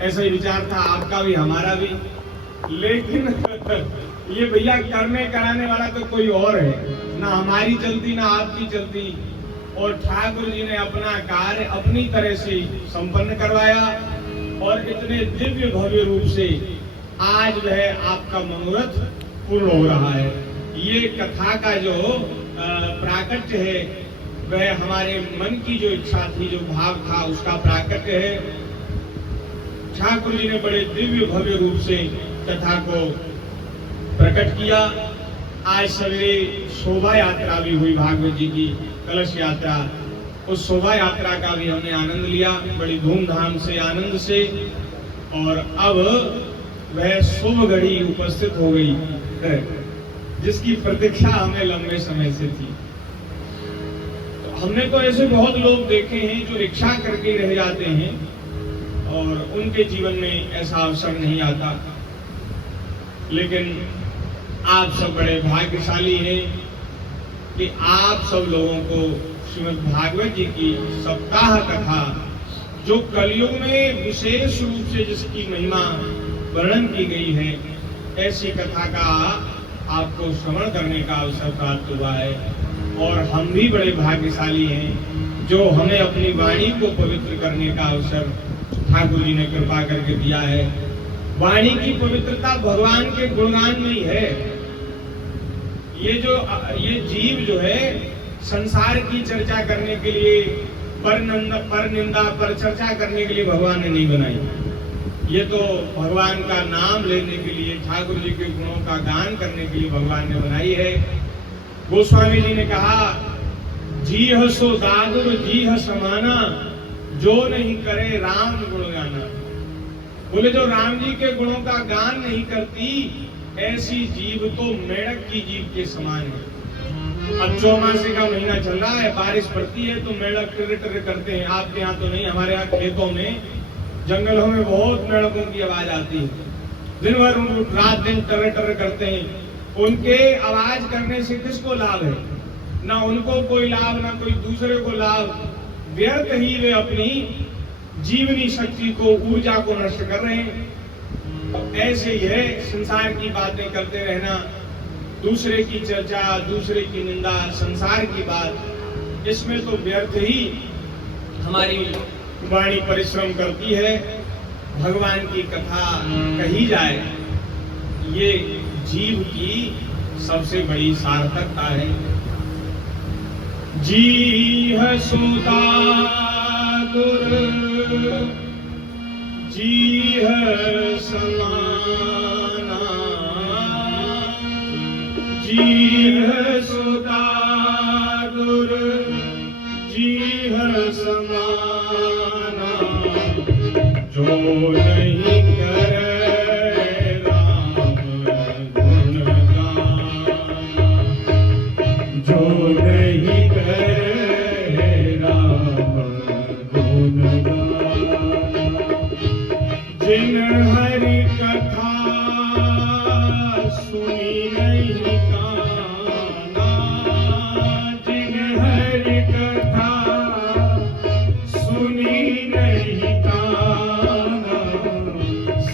ऐसा ही विचार था आपका भी हमारा भी, लेकिन ये भैया करने कराने वाला तो कोई और है, ना हमारी चलती ना आपकी चलती। और ठाकुर जी ने अपना कार्य अपनी तरह से संपन्न करवाया और इतने दिव्य भव्य रूप से आज वह आपका मनोरथ पूर्ण हो रहा है। ये कथा का जो प्राकट्य है वह हमारे मन की जो इच्छा थी, जो भाव था, उसका प्राकट्य है। ठाकुर जी ने बड़े दिव्य भव्य रूप से कथा को प्रकट किया। आज सवेरे शोभा यात्रा भी हुई, भागवत जी की कलश यात्रा। उस शोभा यात्रा का भी हमने आनंद लिया बड़ी धूमधाम से, आनंद से। और अब वह शुभ घड़ी उपस्थित हो गई है जिसकी प्रतीक्षा हमें लंबे समय से थी। तो हमने तो ऐसे बहुत लोग देखे हैं जो रिक्शा करके रह जाते हैं और उनके जीवन में ऐसा अवसर नहीं आता, लेकिन आप सब बड़े भाग्यशाली हैं कि आप सब लोगों को श्रीमद् भागवत जी की सप्ताह कथा, जो कलयुग में विशेष रूप से जिसकी महिमा वर्णन की गई है, ऐसी कथा का आपको श्रवण करने का अवसर प्राप्त हुआ है। और हम भी बड़े भाग्यशाली हैं जो हमें अपनी वाणी को पवित्र करने का अवसर ठाकुर जी ने कृपा करके दिया है। वाणी की पवित्रता भगवान के गुणगान में ही है। ये जीव जो है संसार की चर्चा करने के लिए, पर निंदा पर चर्चा करने के लिए भगवान ने नहीं बनाई। ये तो भगवान का नाम लेने के लिए, ठाकुर जी के गुणों का गान करने के लिए भगवान ने बनाई है। गोस्वामी जी ने कहा, जीह सो दादुर जीह समाना, जो नहीं करे राम गुण गाना। बोले जो राम जी के गुणों का गान नहीं करती, ऐसी जीव तो मेढक की जीव के समान है। अब चौमासे का महीना चल रहा है, बारिश पड़ती है तो मेढक टिर्र टिर्र करते हैं। आपके यहाँ तो नहीं, हमारे यहाँ खेतों में, जंगलों में बहुत मेढकों की आवाज आती है। दिन भर रात दिन टिर्र टिर्र करते हैं। उनके आवाज करने से किसको लाभ है? ना उनको कोई लाभ, ना कोई दूसरे को लाभ। व्यर्थ ही वे अपनी जीवनी शक्ति को, ऊर्जा को नष्ट कर रहे हैं। ऐसे ही है, संसार की बातें करते रहना, दूसरे की चर्चा, दूसरे की निंदा, संसार की बात, इसमें तो व्यर्थ ही हमारी वाणी परिश्रम करती है। भगवान की कथा कही जाए, ये जीव की सबसे बड़ी सार्थकता है। जीह सुता गुर जीह समाना, जीह सुता गुर जीह समाना, जो नहीं करे राम गुण गाना, जो नहीं करे राम गुण गाना। जिन हरि कथा सुनी नहीं काना, जिन हरि कथा सुनी नहीं काना,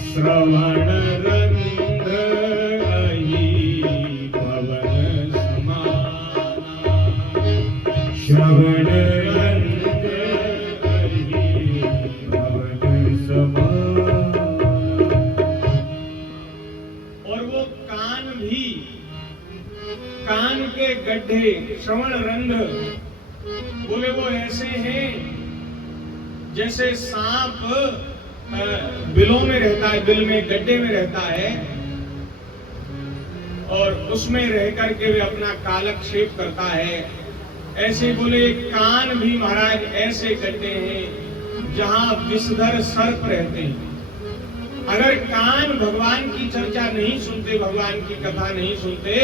श्रवण रंध्र अहि भवन समाना, श्रवण रंध्र अहि भवन समाना। और वो कान भी, कान के गड्ढे, श्रवण रंध्र, बोले वो ऐसे हैं जैसे सांप बिलों में रहता है, बिल में गड्ढे में रहता है और उसमें रह करके वे अपना कालक्षेप करता है। ऐसे बोले कान भी महाराज ऐसे गड्ढे हैं जहां विषधर सर्प रहते हैं। अगर कान भगवान की चर्चा नहीं सुनते, भगवान की कथा नहीं सुनते,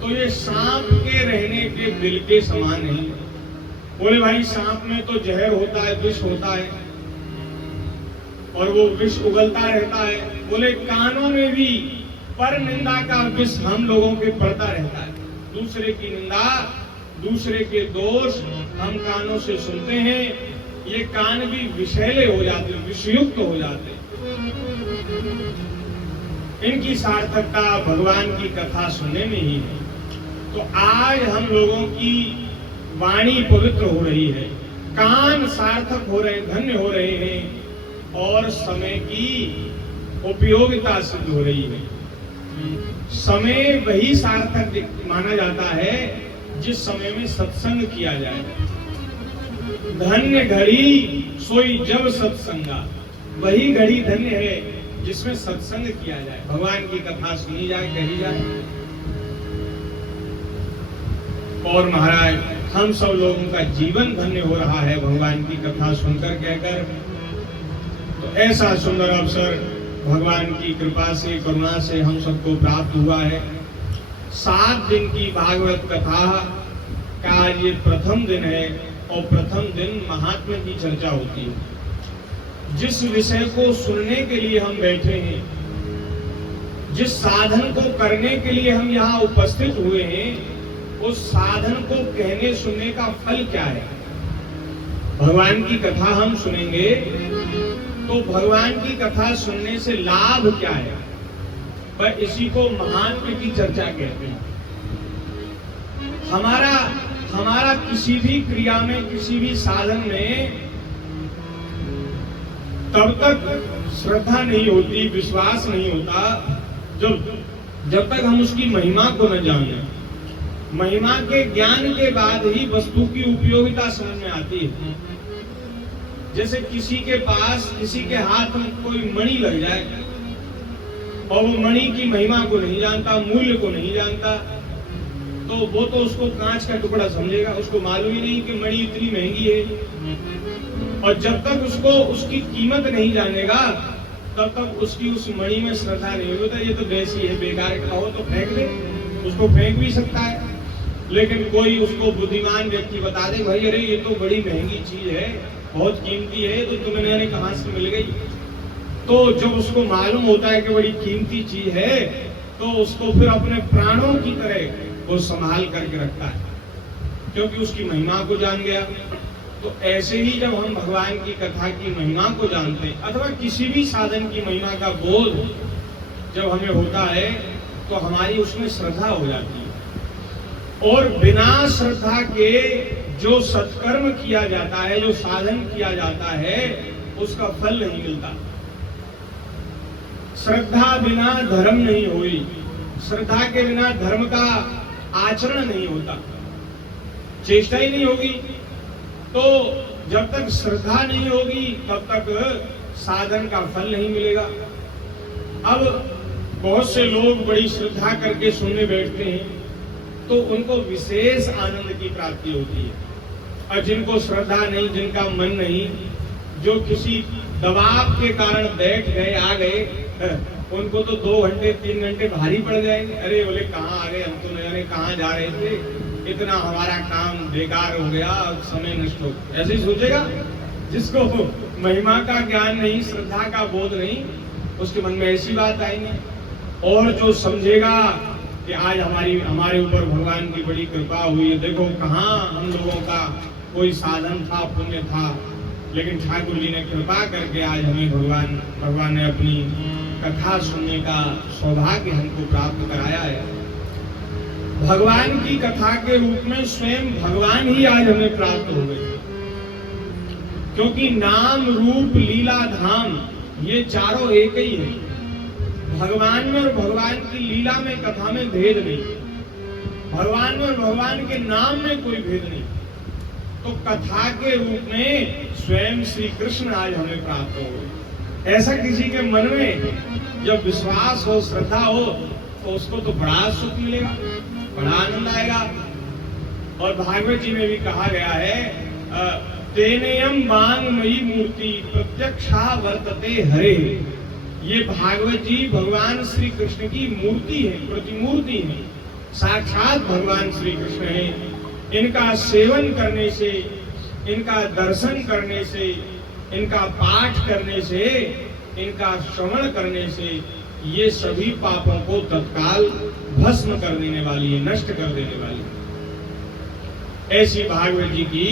तो ये सांप के रहने के बिल के समान नहीं। बोले भाई सांप में तो जहर होता है, विष होता है और वो विष उगलता रहता है। बोले कानों में भी पर निंदा का विष हम लोगों के पड़ता रहता है। दूसरे की निंदा, दूसरे के दोष हम कानों से सुनते हैं। ये कान भी विषैले हो जाते, विषयुक्त हो जाते। इनकी सार्थकता भगवान की कथा सुनने में ही है। तो आज हम लोगों की वाणी पवित्र हो रही है, कान सार्थक हो रहे, धन्य हो रहे हैं और समय की उपयोगिता सिद्ध हो रही है। समय वही सार्थक माना जाता है जिस समय में सत्संग किया जाए। धन्य घड़ी सोई जब सत्संगा, वही घड़ी धन्य है जिसमें सत्संग किया जाए, भगवान की कथा सुनी जाए, कही जाए। और महाराज हम सब लोगों का जीवन धन्य हो रहा है भगवान की कथा सुनकर कहकर। तो ऐसा सुंदर अवसर भगवान की कृपा से, करुणा से हम सबको प्राप्त हुआ है। 7 दिन की भागवत कथा का आज ये प्रथम दिन है और प्रथम दिन महात्मा की चर्चा होती है। जिस विषय को सुनने के लिए हम बैठे हैं, जिस साधन को करने के लिए हम यहाँ उपस्थित हुए हैं, उस साधन को कहने सुनने का फल क्या है? भगवान की कथा हम सुनेंगे तो भगवान की कथा सुनने से लाभ क्या है? पर इसी को महात्म्य की चर्चा कहते हैं। हमारा किसी भी क्रिया में, किसी भी साधन में तब तक श्रद्धा नहीं होती, विश्वास नहीं होता जब तक हम उसकी महिमा को न जाने। महिमा के ज्ञान के बाद ही वस्तु की उपयोगिता समझ में आती है। जैसे किसी के पास, किसी के हाथ में कोई मणि लग जाए और वो मणि की महिमा को नहीं जानता, मूल्य को नहीं जानता, तो वो तो उसको कांच का टुकड़ा समझेगा, उसको मालूम ही नहीं कि मणि इतनी महंगी है। और जब तक उसको उसकी कीमत नहीं जानेगा तब तक उसकी उस मणि में श्रद्धा नहीं होता। ये तो वैसी है, बेकार का हो तो फेंक दे, उसको फेंक भी सकता है। लेकिन कोई उसको बुद्धिमान व्यक्ति बता दे, भाई अरे ये तो बड़ी महंगी चीज है, बहुत कीमती है, तो तुम्हें कहां से मिल गई? तो जब उसको मालूम होता है कि बड़ी कीमती चीज है तो उसको फिर अपने प्राणों की तरह वो संभाल करके रखता है, क्योंकि उसकी महिमा को जान गया। तो ऐसे ही जब हम भगवान की कथा की महिमा को जानते हैं अथवा किसी भी साधन की महिमा का बोध जब हमें होता है तो हमारी उसमें श्रद्धा हो जाती है। और बिना श्रद्धा के जो सत्कर्म किया जाता है, जो साधन किया जाता है, उसका फल नहीं मिलता। श्रद्धा बिना धर्म नहीं हुई, श्रद्धा के बिना धर्म का आचरण नहीं होता, चेष्टा ही नहीं होगी। तो जब तक श्रद्धा नहीं होगी तब तक साधन का फल नहीं मिलेगा। अब बहुत से लोग बड़ी श्रद्धा करके सुनने बैठते हैं तो उनको विशेष आनंद की प्राप्ति होती है, और जिनको श्रद्धा नहीं, जिनका मन नहीं, जो किसी दबाव के कारण बैठ गए, आ गए, उनको तो 2 घंटे 3 घंटे भारी पड़ जाएंगे। अरे बोले कहाँ आ गए, हम तो न जाने कहाँ जा रहे थे, इतना हमारा काम बेकार हो गया, समय नष्ट हो गया, ऐसे ही सोचेगा। जिसको महिमा का ज्ञान नहीं, श्रद्धा का बोध नहीं, उसके मन में ऐसी बात आएंगे। और जो समझेगा कि आज हमारे ऊपर भगवान की बड़ी कृपा हुई है, देखो कहाँ हम लोगों का कोई साधन था, पुण्य था, लेकिन ठाकुर जी ने कृपा करके आज हमें भगवान ने अपनी कथा सुनने का सौभाग्य हमको प्राप्त कराया है। भगवान की कथा के रूप में स्वयं भगवान ही आज हमें प्राप्त हो गए, क्योंकि नाम रूप लीला धाम ये चारों एक ही है। भगवान में और भगवान की लीला में, कथा में भेद नहीं, भगवान में और भगवान के नाम में कोई भेद नहीं। तो कथा के रूप में स्वयं श्री कृष्ण आज हमें प्राप्त हो गए। ऐसा किसी के मन में जब विश्वास हो, श्रद्धा हो, तो उसको तो बड़ा सुख मिलेगा, बड़ा आनंद आएगा। और भागवत जी में भी कहा गया है, तेनेयम वांगमयी मूर्ति प्रत्यक्षा वर्तते हरे। ये भागवत जी भगवान श्री कृष्ण की मूर्ति है, प्रतिमूर्ति है, साक्षात भगवान श्री कृष्ण है। इनका सेवन करने से, इनका दर्शन करने से, इनका पाठ करने से, इनका श्रवण करने से ये सभी पापों को तत्काल भस्म कर देने वाली है, नष्ट कर देने वाली है। ऐसी भागवत जी की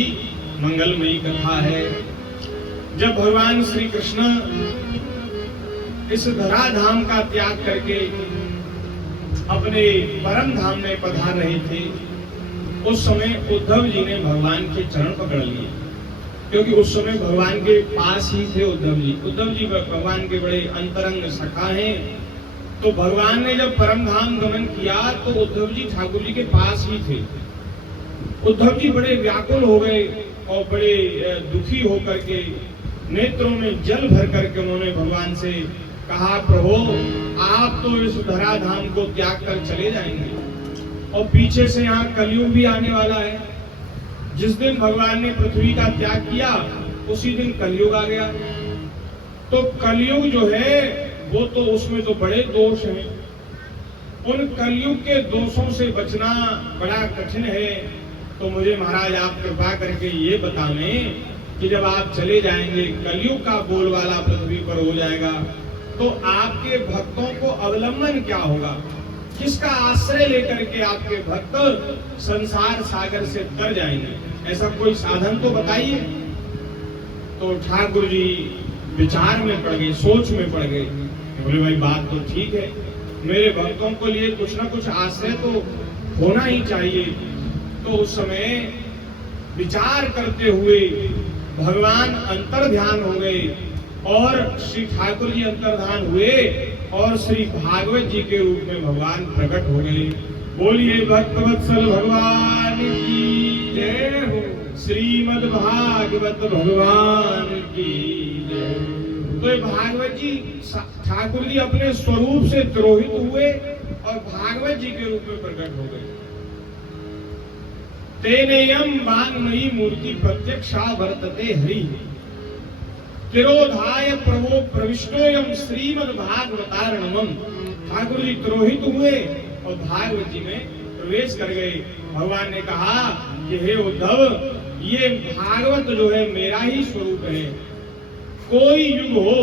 मंगलमयी कथा है। जब भगवान श्री कृष्ण इस धराधाम का त्याग करके अपने परम धाम में पधार रहे थे, उस समय उद्धव जी ने भगवान के चरण पकड़ लिए, क्योंकि उस समय भगवान के पास ही थे उद्धव जी। उद्धव जी भगवान के बड़े अंतरंग सखा हैं। तो भगवान ने जब परम धाम गमन किया तो उद्धव जी ठाकुर जी के पास ही थे। उद्धव जी बड़े व्याकुल हो गए और बड़े दुखी होकर के नेत्रों में जल भर करके उन्होंने भगवान से कहा, प्रभु आप तो इस धराधाम को त्याग कर चले जाएंगे और पीछे से यहाँ कलयुग भी आने वाला है। जिस दिन भगवान ने पृथ्वी का त्याग किया उसी दिन कलयुग आ गया। तो कलयुग जो है वो तो उसमें तो बड़े दोष हैं। उन कलयुग के दोषों से बचना बड़ा कठिन है। तो मुझे महाराज आप कृपा करके ये बतावें कि जब आप चले जाएंगे, कलयुग का बोलबाला पृथ्वी पर हो जाएगा, तो आपके भक्तों को अवलंबन क्या होगा? किसका आश्रय लेकर के आपके भक्त संसार सागर से तर जाएंगे? ऐसा कोई साधन तो बताइए। तो ठाकुर जी विचार में पड़ गए, सोच में पड़ गए। बोले भाई बात तो ठीक है, मेरे भक्तों के लिए कुछ ना कुछ आश्रय तो होना ही चाहिए। तो उस समय विचार करते हुए भगवान अंतर ध्यान हो गए और श्री ठाकुर जी अंतर्धान हुए और श्री भागवत जी के रूप में भगवान प्रकट हो गए। बोलिए भक्तवत्सल भगवान की जय हो, श्रीमद् भागवत भगवान की जय। तो भागवत जी ठाकुर जी अपने स्वरूप से द्रोहित हुए और भागवत जी के रूप में प्रकट हो गए। तेनेयम वाङ्मयी मूर्ति प्रत्यक्षा वर्तते हरि, तिरोधाय प्रभो प्रविष्टोयम श्रीमद् भागवतारणमम। ठाकुर जी तिरोहित हुए और भागवत जी में प्रवेश कर गए। भगवान ने कहा कि हे उद्धव, ये भागवत जो है मेरा ही स्वरूप है। कोई युग हो,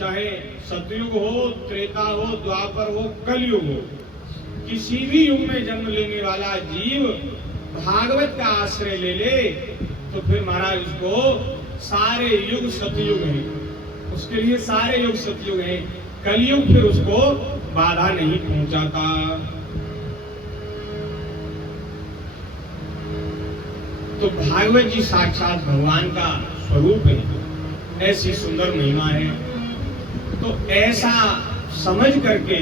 चाहे सतयुग हो, त्रेता हो, द्वापर हो, कलयुग हो, किसी भी युग में जन्म लेने वाला जीव भागवत का आश्रय ले ले तो फिर महाराज उसको सारे युग सतयुग हैं, उसके लिए सारे युग सतयुग हैं। कलयुग फिर उसको बाधा नहीं पहुंचाता। तो भागवत जी साक्षात भगवान का स्वरूप है, ऐसी सुंदर महिमा है। तो ऐसा समझ करके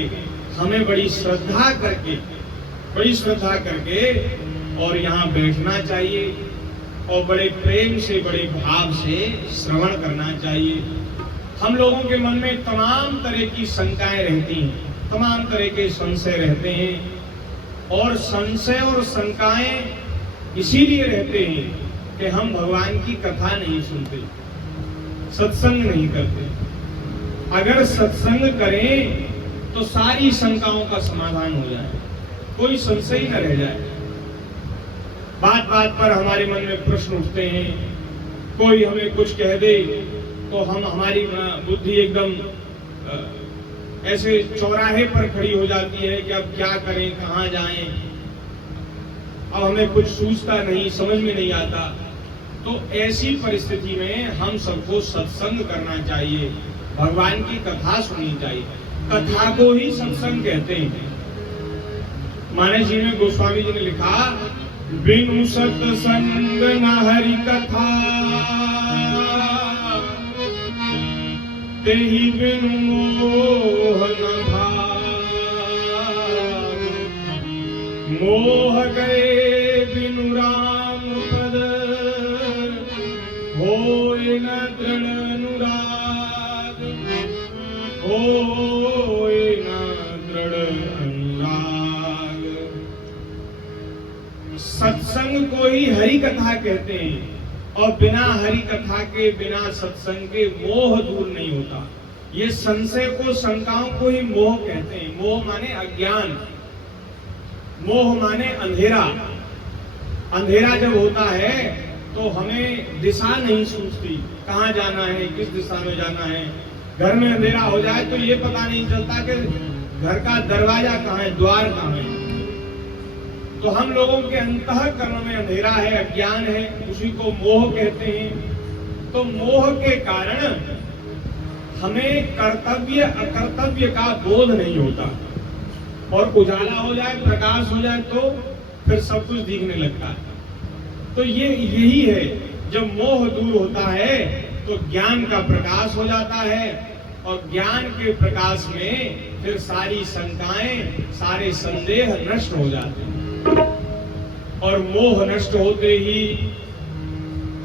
हमें बड़ी श्रद्धा करके और यहाँ बैठना चाहिए और बड़े प्रेम से, बड़े भाव से श्रवण करना चाहिए। हम लोगों के मन में तमाम तरह की शंकाएं रहती हैं, तमाम तरह के संशय रहते हैं और संशय और शंकाएं इसीलिए रहते हैं कि हम भगवान की कथा नहीं सुनते, सत्संग नहीं करते। अगर सत्संग करें तो सारी शंकाओं का समाधान हो जाए, कोई संशय ही न रह जाए। बात बात पर हमारे मन में प्रश्न उठते हैं, कोई हमें कुछ कह दे तो हमारी बुद्धि एकदम ऐसे चौराहे पर खड़ी हो जाती है कि अब क्या करें, कहाँ जाएं। अब हमें कुछ सूझता नहीं, समझ में नहीं आता। तो ऐसी परिस्थिति में हम सबको सत्संग करना चाहिए, भगवान की कथा सुननी चाहिए। कथा को ही सत्संग कहते हैं। मानस जी में गोस्वामी जी ने लिखा, बिनु सत्संग न हरि कथा, तेहि बिनु मोह न भाग। मोह गए बिनु राम पद, होय न दृढ़ अनुराग। होय न दृढ़ अनुराग। सत्संग को ही हरि कथा कहते हैं और बिना हरि कथा के, बिना सत्संग के मोह दूर नहीं होता। ये संशय को, शंकाओं को ही मोह कहते हैं। मोह माने अज्ञान, मोह माने अंधेरा। अंधेरा जब होता है तो हमें दिशा नहीं सूझती, कहाँ जाना है, किस दिशा में जाना है। घर में अंधेरा हो जाए तो ये पता नहीं चलता कि घर का दरवाजा कहाँ है, द्वार कहाँ है। तो हम लोगों के अंतःकरण में अंधेरा है, अज्ञान है, उसी को मोह कहते हैं। तो मोह के कारण हमें कर्तव्य अकर्तव्य का बोध नहीं होता, और उजाला हो जाए, प्रकाश हो जाए तो फिर सब कुछ दिखने लगता है। तो यही है, जब मोह दूर होता है तो ज्ञान का प्रकाश हो जाता है, और ज्ञान के प्रकाश में फिर सारी शंकाएं, सारे संदेह नष्ट हो जाते हैं। और मोह नष्ट होते ही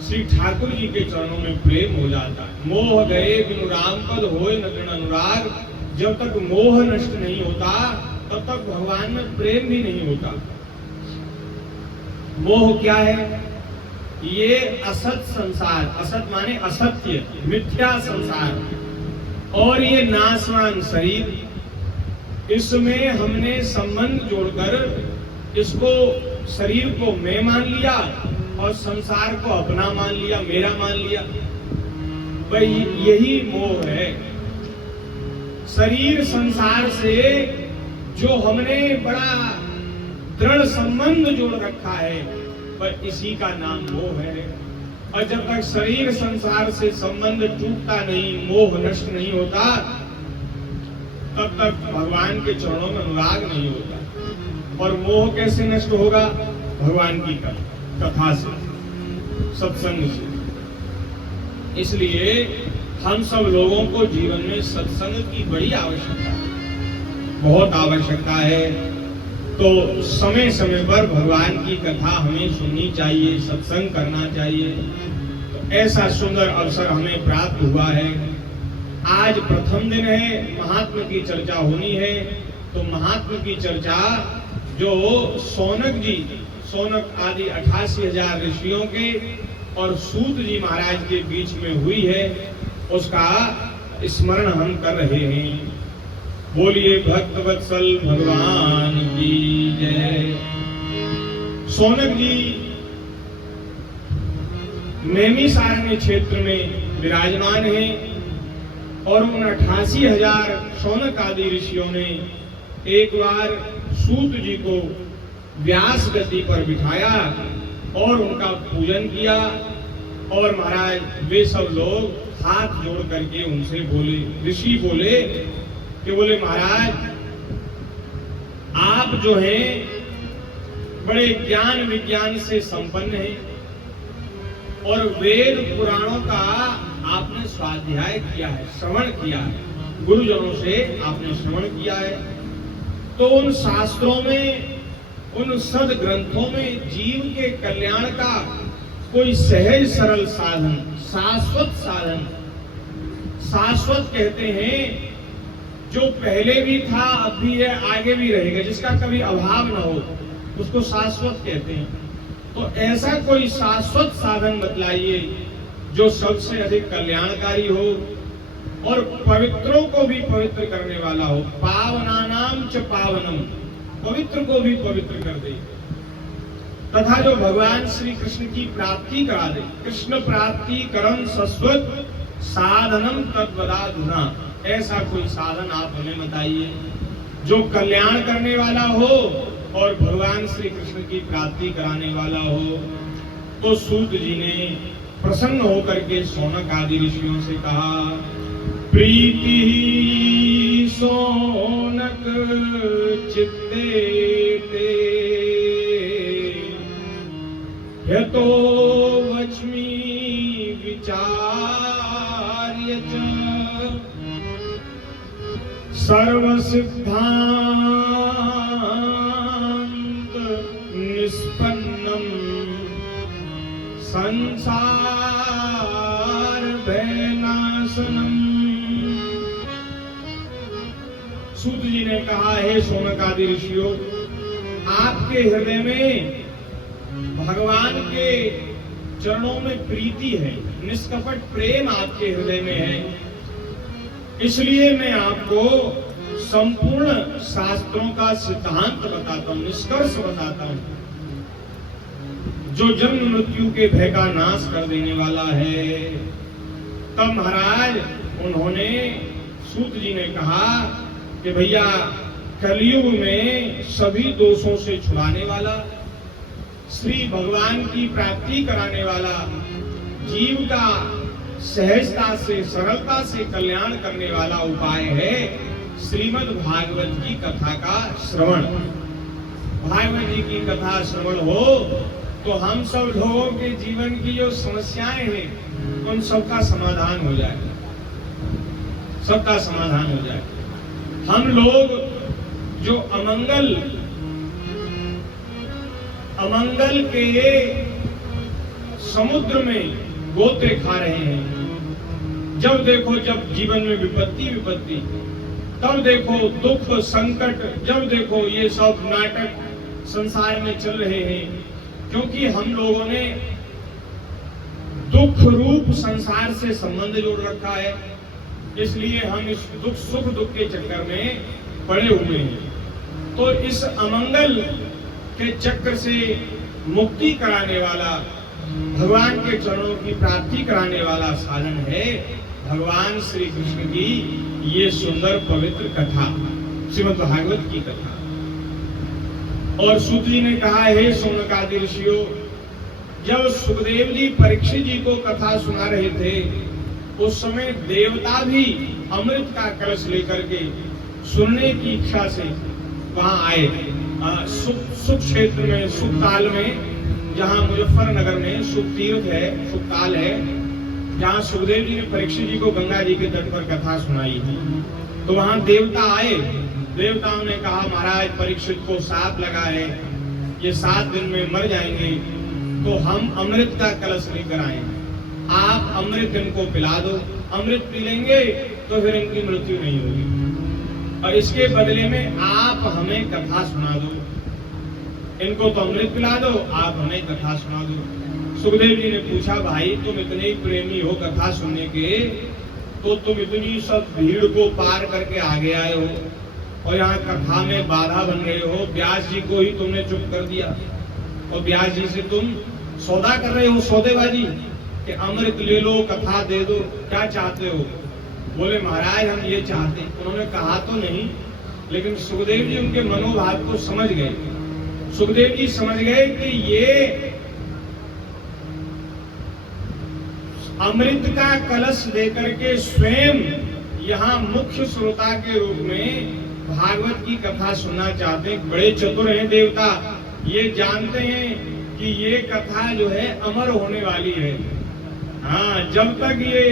श्री ठाकुर जी के चरणों में प्रेम हो जाता है। मोह गए बिनु राम पद होए न तृण अनुराग। जब तक मोह नष्ट नहीं होता तब तक भगवान में प्रेम भी नहीं होता। मोह क्या है? ये असत संसार, असत माने असत्य, मिथ्या संसार, और ये नाशवान शरीर, इसमें हमने संबंध जोड़कर इसको, शरीर को मैं मान लिया और संसार को अपना मान लिया, मेरा मान लिया। भाई यही मोह है। शरीर संसार से जो हमने बड़ा दृढ़ संबंध जोड़ रखा है, पर इसी का नाम मोह है। और जब तक शरीर संसार से संबंध टूटता नहीं, मोह नष्ट नहीं होता, तब तक भगवान के चरणों में अनुराग नहीं होता। और मोह कैसे नष्ट होगा? भगवान की कथा से, सत्संग से। इसलिए हम सब लोगों को जीवन में सत्संग की बड़ी आवश्यकता है, बहुत आवश्यकता है। तो समय समय पर भगवान की कथा हमें सुननी चाहिए, सत्संग करना चाहिए। तो ऐसा सुंदर अवसर हमें प्राप्त हुआ है। आज प्रथम दिन है, महात्मा की चर्चा होनी है। तो महात्मा की चर्चा जो सौनक आदि 88,000 ऋषियों के और सूत जी महाराज के बीच में हुई है, उसका स्मरण हम कर रहे हैं। बोलिए भक्त वत्सल भगवान की जय। सौनक जी नैमिषारण्य क्षेत्र में विराजमान हैं, और उन 88,000 सौनक आदि ऋषियों ने एक बार सूत जी को व्यास गद्दी पर बिठाया और उनका पूजन किया। और महाराज वे सब लोग हाथ जोड़ करके उनसे बोले, ऋषि बोले कि बोले महाराज, आप जो हैं बड़े ज्ञान विज्ञान से संपन्न हैं, और वेद पुराणों का आपने स्वाध्याय किया है, श्रवण किया है, गुरुजनों से आपने श्रवण किया है। तो उन शास्त्रों में, उन सद ग्रंथों में जीव के कल्याण का कोई सहज सरल साधन, शाश्वत साधन, शाश्वत कहते हैं जो पहले भी था, अब भी है, आगे भी रहेगा, जिसका कभी अभाव न हो, उसको शाश्वत कहते हैं। तो ऐसा कोई शाश्वत साधन बतलाइए जो सबसे अधिक कल्याणकारी हो और पवित्रों को भी पवित्र करने वाला हो। पावनानाम च पावनम, पवित्र को भी पवित्र कर दे, तथा जो भगवान श्री कृष्ण की प्राप्ति करा दे। कृष्ण प्राप्ति करम सस्वत साधनम तद्वदाधुना, ऐसा कोई साधन आप हमें बताइए जो कल्याण करने वाला हो और भगवान श्री कृष्ण की प्राप्ति कराने वाला हो। तो सूत जी ने प्रसन्न होकर के सौनक आदि ऋषियों से कहा, प्रीति सौनक चित्ते ते यतो वच्मि विचार्य च सर्व सिद्धांत निष्पन्नम संसार भयनाशनम। सूत जी ने कहा, हे सौनक आदि ऋषियों, आपके हृदय में भगवान के चरणों में प्रीति है, निष्कपट प्रेम आपके हृदय में है। इसलिए मैं आपको संपूर्ण शास्त्रों का सिद्धांत बताता हूं, निष्कर्ष बताता हूं, जो जन्म मृत्यु के भय का नाश कर देने वाला है। तब महाराज उन्होंने, सूत जी ने कहा कि भैया, कलयुग में सभी दोषों से छुड़ाने वाला, श्री भगवान की प्राप्ति कराने वाला, जीव का सहजता से, सरलता से कल्याण करने वाला उपाय है श्रीमद् भागवत की कथा का श्रवण। भागवत जी की कथा श्रवण हो तो हम सब लोगों के जीवन की जो समस्याएं हैं उन सबका समाधान हो जाए, सबका समाधान हो जाए। हम लोग जो अमंगल के समुद्र में गोते खा रहे हैं, जब देखो जब जीवन में विपत्ति, तब देखो दुख संकट, जब देखो ये सब नाटक संसार में चल रहे हैं, क्योंकि हम लोगों ने दुख रूप संसार से संबंध जोड़ रखा है, इसलिए हम इस सुख दुख के चक्कर में पड़े हुए हैं। तो इस अमंगल के चक्र से मुक्ति कराने वाला, भगवान के चरणों की प्राप्ति कराने वाला साधन है भगवान श्री कृष्ण की ये सुंदर पवित्र कथा, श्रीमद् भागवत की कथा। और सूत जी ने कहा है, शौनकादि ऋषियों, जब सुखदेव जी परीक्षित जी को कथा सुना रहे थे उस समय देवता भी अमृत का कलश लेकर के सुनने की इच्छा से वहां आए थे। सुख क्षेत्र में, सुखताल में, जहां मुजफ्फरनगर में सुख तीर्थ है, सुखताल है, जहां सुखदेव जी ने परीक्षित जी को गंगा जी के तट पर कथा सुनाई थी, तो वहां देवता आए। देवताओं ने कहा, महाराज परीक्षित को साथ लगा है, ये 7 दिन में मर जाएंगे, तो हम अमृत का कलश लेकर आए, आप अमृत इनको पिला दो, अमृत पी लेंगे तो फिर इनकी मृत्यु नहीं होगी, और इसके बदले में आप हमें कथा सुना दो, इनको तो अमृत पिला दो, आप हमें कथा सुना दो। सुखदेव जी ने पूछा, भाई तुम इतने ही प्रेमी हो कथा सुनने के, तो तुम इतनी सब भीड़ को पार करके आगे आए हो और यहाँ कथा में बाधा बन रहे हो, व्यास जी को ही तुमने चुप कर दिया, और व्यास जी से तुम सौदा कर रहे हो, सौदेबाजी, कि अमृत ले लो, कथा दे दो, क्या चाहते हो? बोले महाराज हम ये चाहते। उन्होंने कहा तो नहीं, लेकिन सुखदेव जी उनके मनोभाव को समझ गए। सुखदेव जी समझ गए कि ये अमृत का कलश लेकर के स्वयं यहाँ मुख्य श्रोता के रूप में भागवत की कथा सुनना चाहते हैं। बड़े चतुर हैं देवता, ये जानते हैं कि ये कथा जो है अमर होने वाली है। हाँ, जब तक ये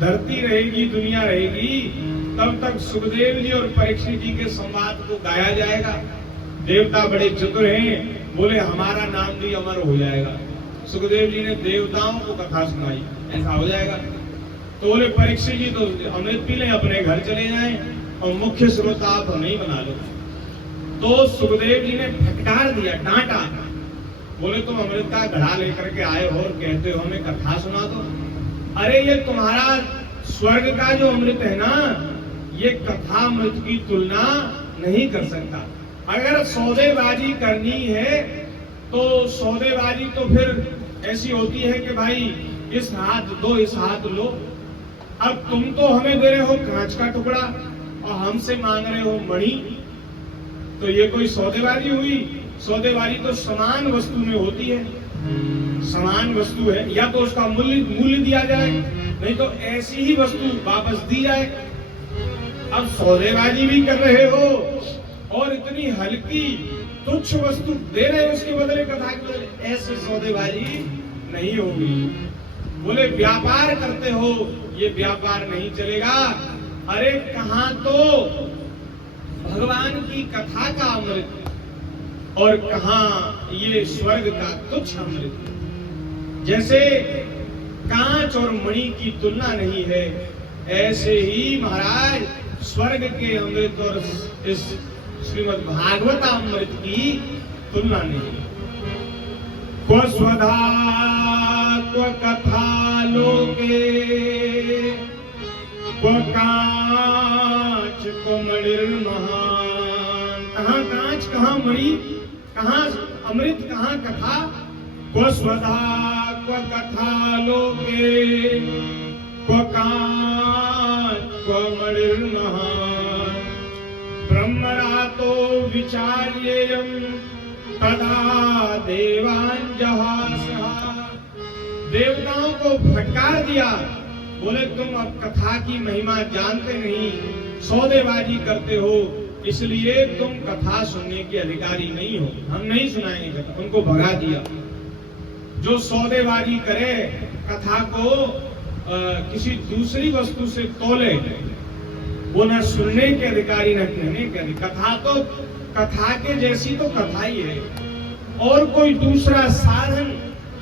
धरती रहेगी, दुनिया रहेगी, तब तक सुखदेव जी और परीक्षित जी के संवाद को गाया जाएगा। देवता बड़े चतुर हैं, बोले हमारा नाम भी अमर हो जाएगा। सुखदेव जी ने देवताओं को कथा सुनाई, ऐसा हो जाएगा। तो बोले परीक्षित जी तो अमृत पी लें, अपने घर चले जाएं, और मुख्य श्रोता आप हमें बना लो। तो सुखदेव जी ने फटकार दिया, डांटा, बोले तुम अमृत का घड़ा लेकर के आए हो और कहते हो हमें कथा सुना दो। अरे ये तुम्हारा स्वर्ग का जो अमृत है ना, ये कथा अमृत की तुलना नहीं कर सकता। अगर सौदेबाजी करनी है तो सौदेबाजी तो फिर ऐसी होती है कि भाई इस हाथ दो, इस हाथ लो। अब तुम तो हमें दे रहे हो कांच का टुकड़ा और हमसे मांग रहे हो मणि, तो ये कोई सौदेबाजी हुई? सौदेबाजी तो समान वस्तु में होती है, समान वस्तु है, या तो उसका मूल्य दिया जाए, नहीं तो ऐसी ही वस्तु वापस दी जाए। अब सौदेबाजी भी कर रहे हो और इतनी हल्की तुच्छ वस्तु दे रहे हो उसके बदले, कथा के बदले, ऐसे सौदेबाजी नहीं होगी। बोले व्यापार करते हो, ये व्यापार नहीं चलेगा। अरे कहां तो भगवान की कथा का अमृत और कहां ये स्वर्ग का तुच्छ अमृत। जैसे कांच और मणि की तुलना नहीं है, ऐसे ही महाराज स्वर्ग के अमृत और इस श्रीमद् भागवत अमृत की तुलना नहीं। क्व स्वधा क्व कथा लोके क्व कांच क्व मणिर्महान। कहाँ कांच, कहाँ मणि, कहाँ अमृत, कहाँ कथा। क्व स्वधा क्व कथा लोके क्व कांच क्व मणिर्महान। ब्रह्मरातो विचार्येयं तदा देवान् जहासः देवताओं को फटकार दिया, बोले तुम अब कथा की महिमा जानते नहीं, सौदेबाजी करते हो, इसलिए तुम कथा सुनने के अधिकारी नहीं हो, हम नहीं सुनाएंगे कथा। उनको भगा दिया। जो सौदेबाजी करे, कथा को किसी दूसरी वस्तु से तोले, वो न सुनने के अधिकारी न कहने के अधिकारी। कथा तो कथा के जैसी तो कथा ही है, और कोई दूसरा साधन,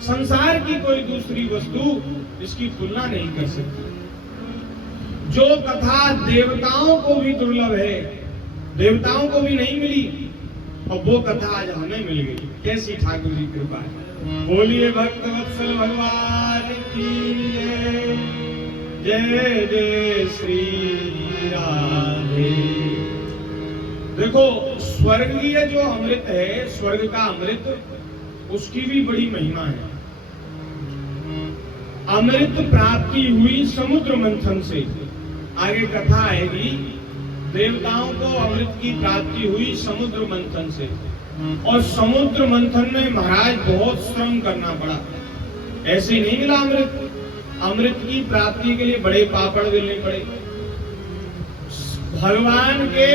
संसार की कोई दूसरी वस्तु इसकी तुलना नहीं कर सकती। जो कथा देवताओं को भी दुर्लभ है, देवताओं को भी नहीं मिली, और वो कथा आज हमें मिल गई। कैसी ठाकुर जी कृपा है। बोलिए भक्त वत्सल भगवान की जय जय श्री राधे। देखो, स्वर्गीय जो अमृत है, स्वर्ग का अमृत, उसकी भी बड़ी महिमा है। अमृत प्राप्ति हुई समुद्र मंथन से। आगे कथा आएगी, देवताओं को अमृत की प्राप्ति हुई समुद्र मंथन से, और समुद्र मंथन में महाराज बहुत श्रम करना पड़ा। ऐसे नहीं मिला अमृत। अमृत की प्राप्ति के लिए बड़े पापड़ बेलने पड़े। भगवान के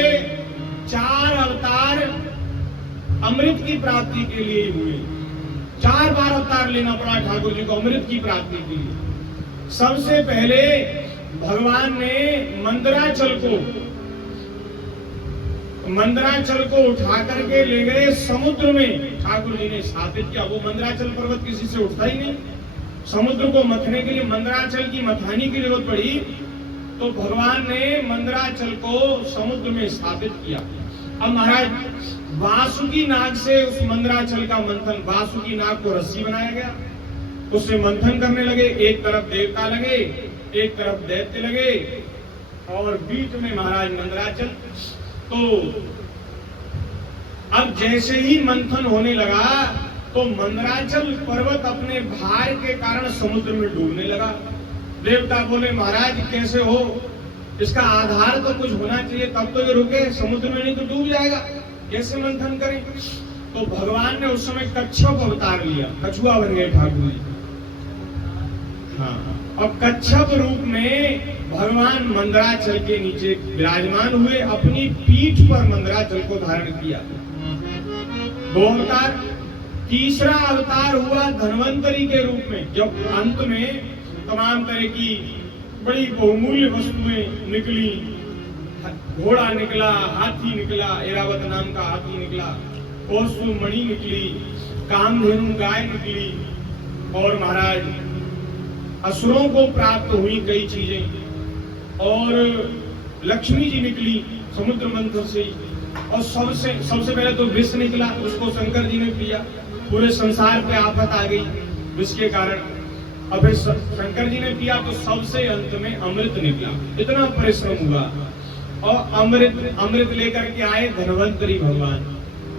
4 अवतार अमृत की प्राप्ति के लिए हुए। 4 बार अवतार लेना पड़ा ठाकुर जी को अमृत की प्राप्ति के लिए। सबसे पहले भगवान ने मंदराचल को उठा करके ले गए समुद्र में। ठाकुर जी ने स्थापित किया। वो मंदराचल पर्वत किसी से उठता ही नहीं। समुद्र को मथने के लिए मंदराचल की मथानी की जरूरत पड़ी, तो भगवान ने मंदराचल को समुद्र में स्थापित किया। अब महाराज वासुकी नाग से उस मंदराचल का मंथन, वासुकी नाग को रस्सी बनाया गया, उससे मंथन करने लगे। एक तरफ देवता लगे, एक तरफ दैत्य लगे, और बीच में महाराज मंदराचल। तो अब जैसे ही मंथन होने लगा, तो मंदराचल पर्वत अपने भार के कारण समुद्र में डूबने लगा। देवता बोले महाराज कैसे हो, इसका आधार तो कुछ होना चाहिए, तब तो ये रुके, समुद्र में नहीं तो डूब जाएगा, कैसे मंथन करें। तो भगवान ने उस समय कच्छप अवतार लिया, कछुआ बन गए ठाकुर जी। हाँ, और कच्छप रूप में भगवान मंदराचल के नीचे विराजमान हुए, अपनी पीठ पर मंदराचल को धारण किया। 2 अवतार। तीसरा अवतार हुआ धन्वंतरी के रूप में, जब अंत में तमाम तरह की बड़ी बहुमूल्य वस्तुएं निकली। घोड़ा निकला, हाथी निकला, ऐरावत नाम का हाथी निकला, कौस्तुभ मणि निकली, कामधेनु गाय निकली, और महाराज असुरों को प्राप्त हुई कई चीजें, और लक्ष्मी जी निकली समुद्र मंथन से। और सबसे पहले तो विष निकला, उसको शंकर जी ने पिया। पूरे संसार पे आफत आ गई विष के कारण। अब फिर शंकर जी ने पिया, तो सबसे अंत में अमृत निकला। इतना परिश्रम हुआ, और अमृत लेकर के आए धन्वंतरी भगवान।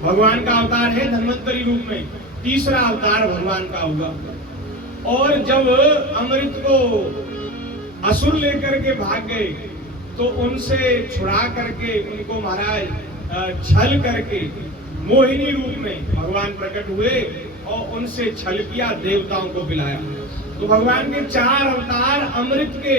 भगवान का अवतार है धन्वंतरी रूप में। तीसरा अवतार भगवान का हुआ। और जब अमृत को असुर लेकर के भाग गए, तो उनसे छुड़ा करके उनको महाराज छल करके मोहिनी रूप में भगवान प्रकट हुए, और उनसे छल किया, देवताओं को पिलाया। तो भगवान के 4 अवतार अमृत के